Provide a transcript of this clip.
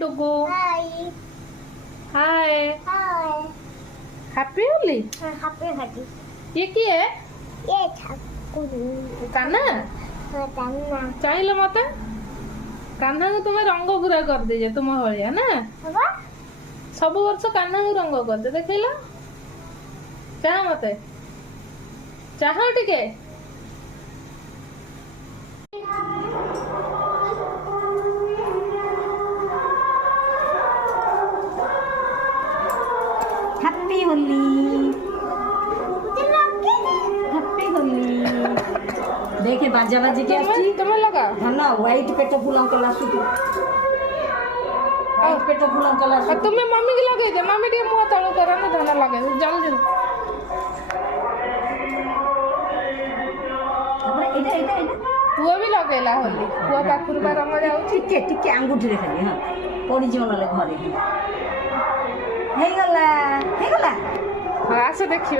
डुगू hi hi hi happy Holi. Happy Holi. ये की है ये ठाकुर कान्हा बताना चाहिए मत कान्हा को तुम्हें रंग पूरा कर दे तुम भाया ना बाबा सब वर्ष कान्हा को रंग कर दे देखला चाह मत चाह टिके हैप्पी होली हैप्पी होली देखे बाजा बाजी के आछि तुम्हें लगा धन्ना व्हाइट पेट फुलां कला सुतु व्हाइट पेट फुलां कला और तुम्हें मम्मी की लगे दे मम्मी टे मुंह तळो करा ना धना लगे जल्दी हमरे एटा एटा एटा पुआ भी लगेला होली पुआ पाखुर बा रंग जाऊ टिके टिके अंगूठी रे खाली हां पड़ी जीवन ले घरे हे गला हाँ आसे देखिए।